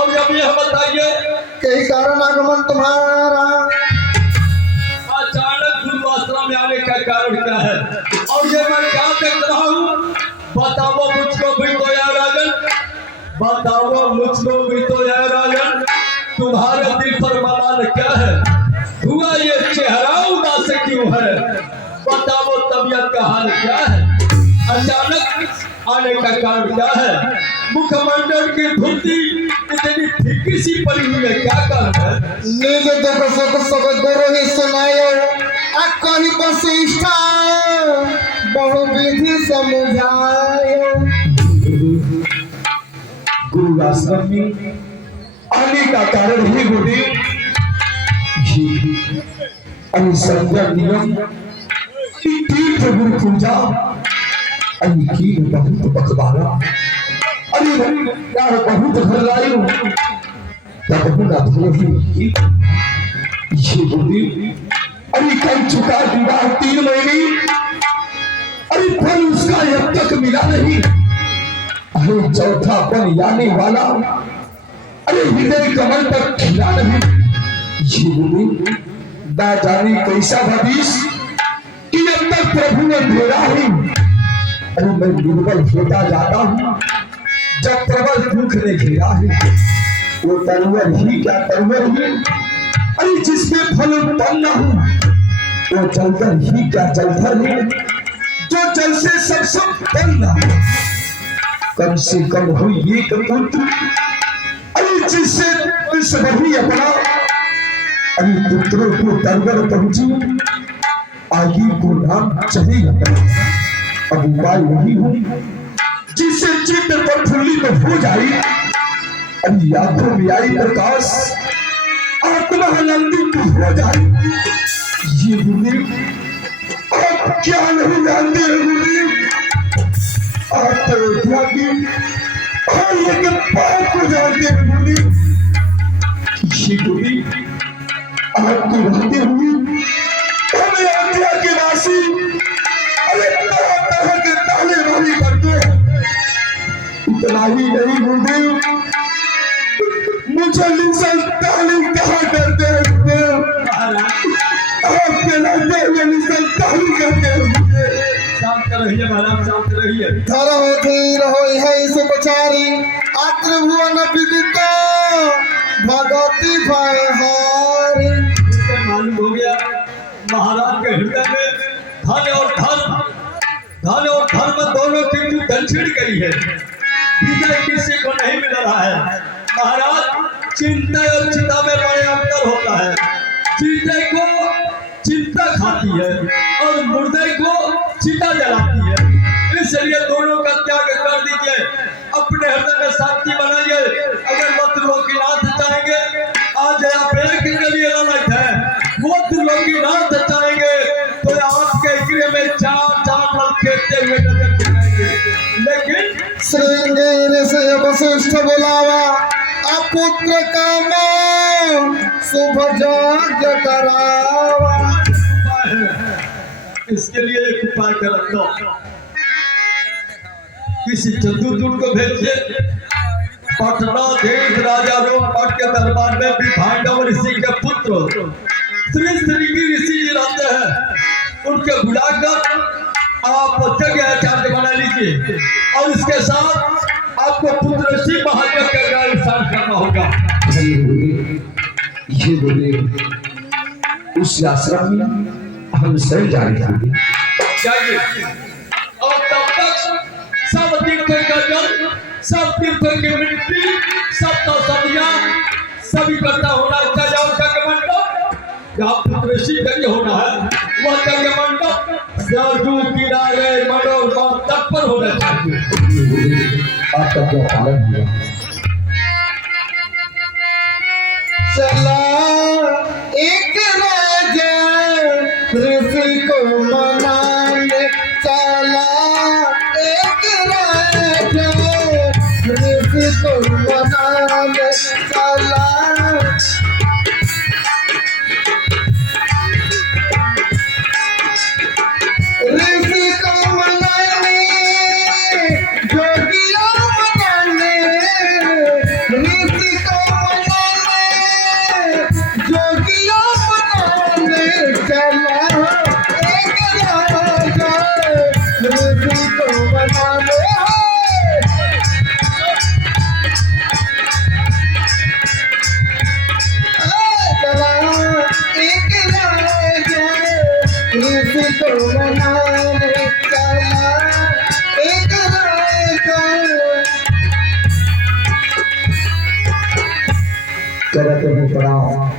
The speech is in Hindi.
और अब यह बताइए कई कारण आगमन तुम्हारा, अचानक गुरुआश्रम में आने का कारण क्या है? और ये मैं क्या देख रहा हूँ? बताओ मुझको भी तो यार राजन, बताओ मुझको भी तो यार राजन, तुम्हारे दिल पर मलाल क्या है? हुआ ये चेहरा उदास क्यों है? बताओ तबीयत का हाल क्या है? अचानक आने का कारण क्या है? मुखमंडल की धुंधी इतनी फीकी सी पड़ी हुई है, क्या कारण है? निज दुख सुख सुख गुरु ही सुनायो, कहीं वशिष्ठा बहु विधि समझायो। गुरु आश्रम में आने का कारण ही गुरुदेव अनुसंधान नियम तीर्थ गुरु पूजा की बहुत बखबारा, अरे यार बहुत घर लायु तब ना भूली ये गुरुदेव, अरे कर चुका विवाह 3 महीने, अरे फल उसका अब तक मिला नहीं, अरे चौथा पन आने वाला, अरे हृदय कमल पर खिला नहीं। ये गुरुदेव ना जाने कैसा भविष कि अब तक प्रभु ने भेजा ही, अरे मैं निर्बल होता जाता हूँ जब प्रबल दुख ने घेरा है। वो तलवर ही क्या तलवर ही, अरे जिसमें फल उत्पन्न न हो, वो जलधर ही क्या जलधर है जो जल से सब उत्पन्न हो। कम से कम हो एक पुत्र, अरे जिससे विश्व भी अपना, अरे पुत्रों को तलवर पहुंची आगे को नाम चले अपना। अब उपाय वही हो जिससे चित्त प्रफुल्लित हो जाए, अब आंखों में आई प्रकाश आत्मा आनंदित हो जाए। ये गुरुदेव आप क्या नहीं जानते हैं गुरुदेव, आप तो त्यागी और लेकिन पाप को जानते हैं गुरुदेव। ये गुरुदेव आपको रहते हुए हमें आज्ञा के राशि इतना ही नहीं गुरुदेव, मुझे निसंतानी कहा करते हैं, आपके लगते हुए निसंतानी करते हैं। शांत रहिए महाराज, शांत रहिए। धर्म धीर होई है सुपचारी, अत्र भुवन विदित भगवती भयहारी। मालूम हो गया महाराज के हृदय में धन और धर्म दोनों की जो दक्षिण गई है, विजय किसी को नहीं मिल रहा है। महाराज चिंता और चिता में बड़ा अंतर होता है। चिंता को चिंता खाती है और मुर्दे को चिता जलाती है। इसलिए दोनों का त्याग कर दीजिए, अपने हृदय में शांति बनाइए। अगर वो त्रिलोकीनाथ चाहेंगे, आज आप एक के लिए लड़ाई है, वो त्रिलोकीनाथ चाहेंगे तो आपके गृह में 4 नल खेलते हुए नजर आएंगे। लेकिन श्रृंगेर से वशिष्ठ बुलावा, अपुत्र कामो शुभ यज्ञ करावा। इसके लिए एक उपाय कर दो, किसी चतुर्दूत को भेजिए पटना देश राजा रोमपट के दरबार में विभांडव ऋषि के पुत्र श्री श्रृंगी ऋषि जी रहते हैं, उनके बुलाकर आप यज्ञ आचार्य बना लीजिए और इसके साथ आपको पुत्र ऋषि महायज्ञ का अनुष्ठान करना होगा। ये बोले उस आश्रम में हम स्वयं जाएंगे, जाइए और तब तक सब तीर्थों का जल, सब तीर्थों की मिट्टी, सब तो सब्जियां सभी इकट्ठा होना चाहिए। और यज्ञ मंडप जहाँ पुत्र ऋषि यज्ञ होना है, वह यज्ञ मंडप सरजू किनारे मनोरमा तट पर होना चाहिए। आपका क्या पालन हुआ? चला एक राजा ऋषि को मनाने, चला एक राजा ऋषि को मनाने चला। ऋषि को मनाने, जोगियों मनाने, ऋषि को पड़ा